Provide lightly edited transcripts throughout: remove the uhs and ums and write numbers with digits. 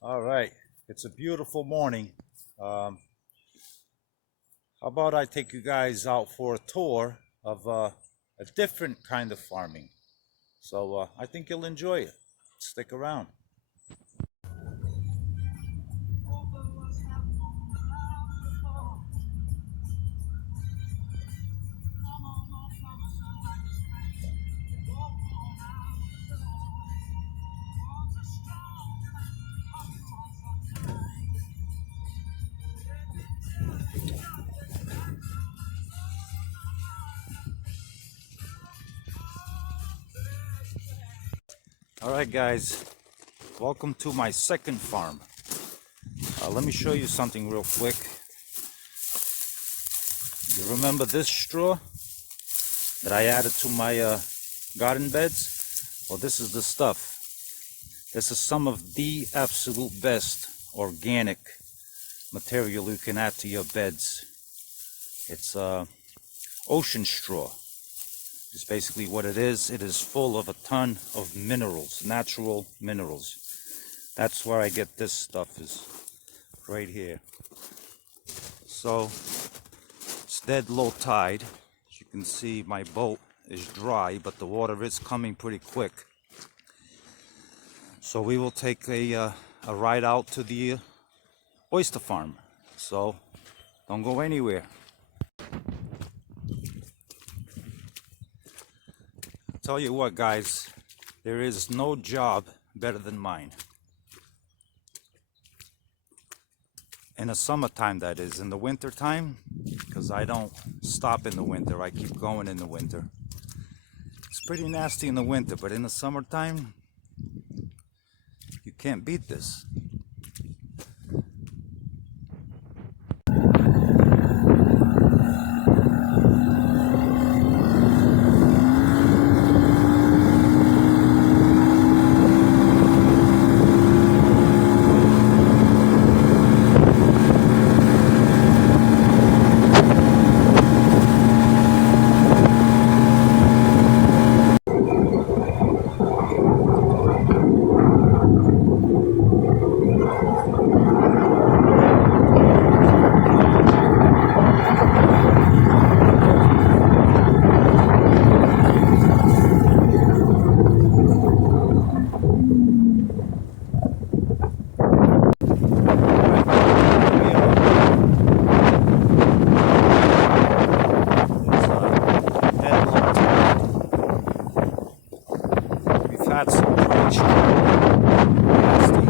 All right, it's a beautiful morning. Um, how about I take you guys out for a tour of a different kind of farming? So I think you'll enjoy it. Stick around. All right, guys, welcome to my second farm. Let me show you something real quick. You remember this straw that I added to my garden beds? Well, this is the stuff. This is some of the absolute best organic material you can add to your beds. It's ocean straw. It's basically what it is. It is full of a ton of minerals, natural minerals. That's where I get this stuff, is right here. So it's dead low tide. As you can see, my boat is dry, but the water is coming pretty quick. So we will take a ride out to the oyster farm. So don't go anywhere. Tell you what, guys, there is no job better than mine. In the summertime, that is. In the winter time, because I don't stop in the winter, I keep going in the winter. It's pretty nasty in the winter, but in the summertime, you can't beat this. Had some pretty nasty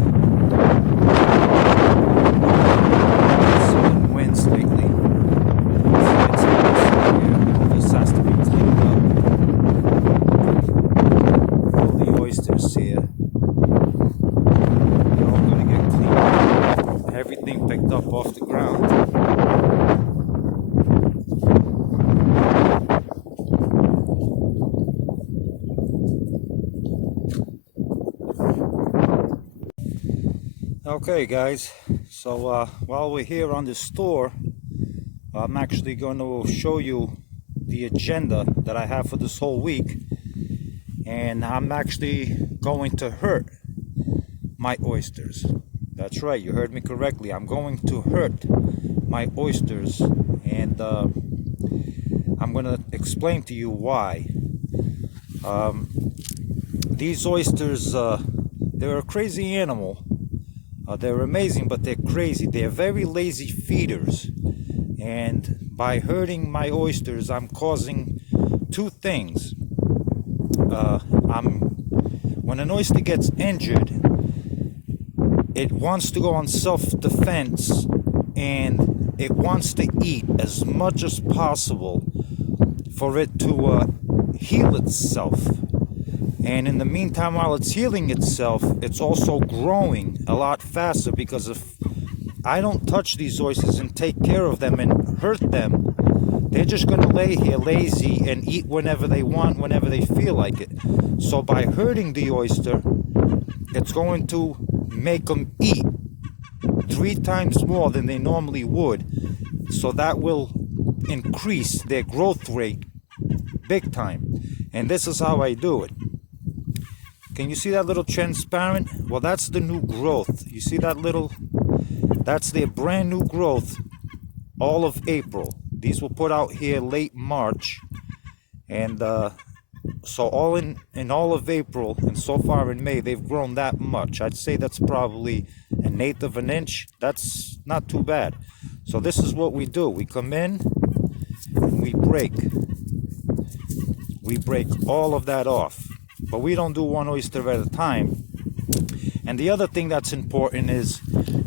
southern winds lately. This has to be cleaned up. All the oysters here, they're all going to get cleaned up. Everything picked up off the ground. Okay, guys, so while we're here on this tour, I'm actually going to show you the agenda that I have for this whole week, and I'm actually going to hurt my oysters. That's right, you heard me correctly. I'm going to hurt my oysters, and I'm going to explain to you why. These oysters, they're a crazy animal. They're amazing, but they're crazy. They're very lazy feeders. And by hurting my oysters, I'm causing two things. When an oyster gets injured, it wants to go on self-defense, and it wants to eat as much as possible for it to heal itself. And in the meantime, while it's healing itself, it's also growing a lot faster, because if I don't touch these oysters and take care of them and hurt them, they're just going to lay here lazy and eat whenever they want, whenever they feel like it. So by hurting the oyster, it's going to make them eat 3 times more than they normally would. So that will increase their growth rate big time. And this is how I do it. Can you see that little transparent? Well, that's the new growth. You see that little? That's their brand new growth, all of April. These were put out here late March, and so all in all of April and so far in May, they've grown that much. I'd say that's probably an eighth of an inch. That's not too bad. So this is what we do. We come in and we break all of that off, but we don't do one oyster at a time. And the other thing that's important is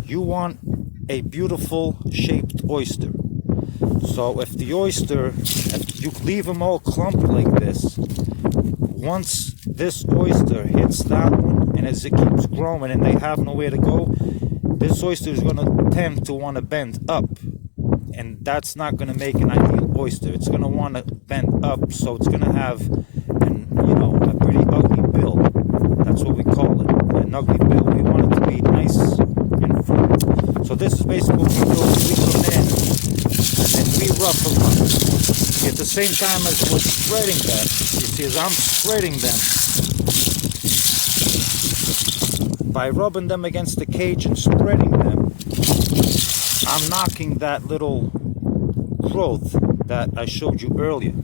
you want a beautiful shaped oyster. So if you leave them all clumped like this, once this oyster hits that one, and as it keeps growing and they have nowhere to go, this oyster is going to tend to want to bend up, and that's not going to make an ideal oyster. It's going to want to bend up, so it's going to have a pretty ugly bill. That's what we call it, an ugly bill. We want it to be nice and full. So this is basically what we do. We come in and we rough them up. At the same time as we're spreading them, you see, as I'm spreading them, by rubbing them against the cage and spreading them, I'm knocking that little growth that I showed you earlier.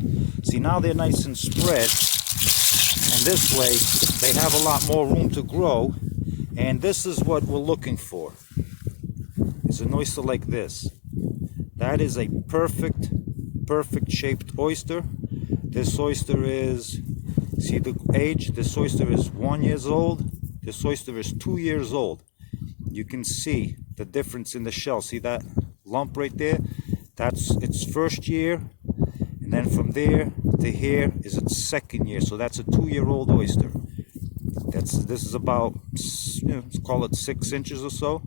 See, now they're nice and spread, and this way they have a lot more room to grow, and this is what we're looking for. It's an oyster like this. That is a perfect shaped oyster. This oyster is, see the age? This oyster is 1 year old. This oyster is 2 years old. You can see the difference in the shell. See that lump right there? That's its first year, and then from there to here is its second year. So that's a 2-year-old oyster. This is about, let's call it 6 inches or so.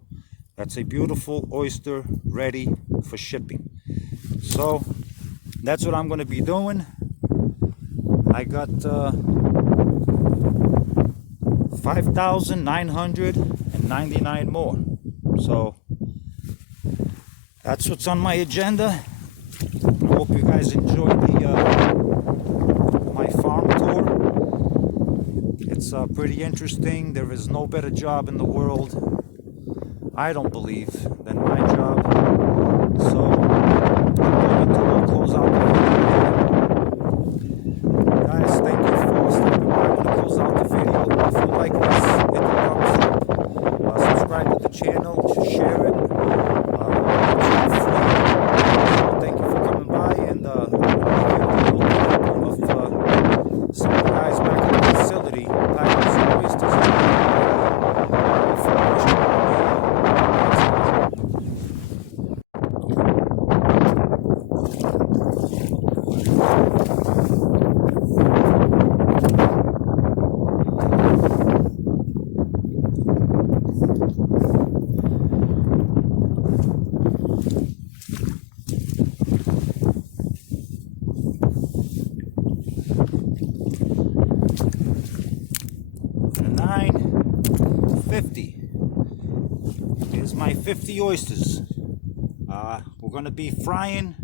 That's a beautiful oyster ready for shipping. So that's what I'm going to be doing. I got 5,999 more. So that's what's on my agenda. I hope you guys enjoyed my farm tour. It's pretty interesting. There is no better job in the world, I don't believe, than my job. So I'm going to close out the video. Guys, thank you for stopping by. I'm going to close out the video. If you like this, hit the thumbs up. Subscribe to the channel. Share it. It's free. So thank you for coming by, and I'm going to give you a little of some of the guys back in the facility packing some oysters. Here's my 50 oysters. We're going to be frying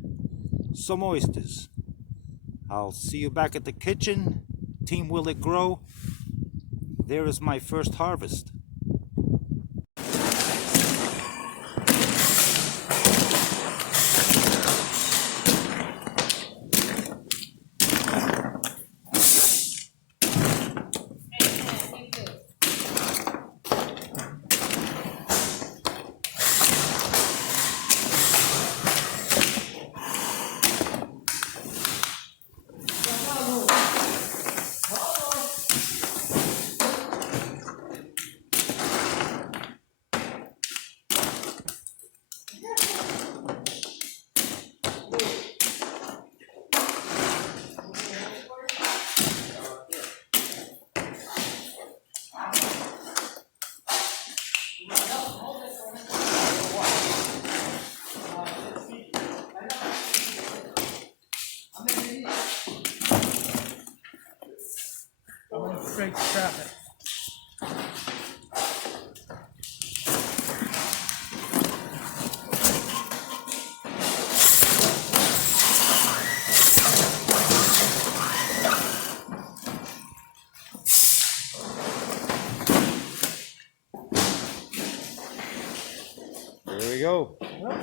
some oysters. I'll see you back at the kitchen. Team Will It Grow. There is my first harvest. Straight traffic. we go. Well,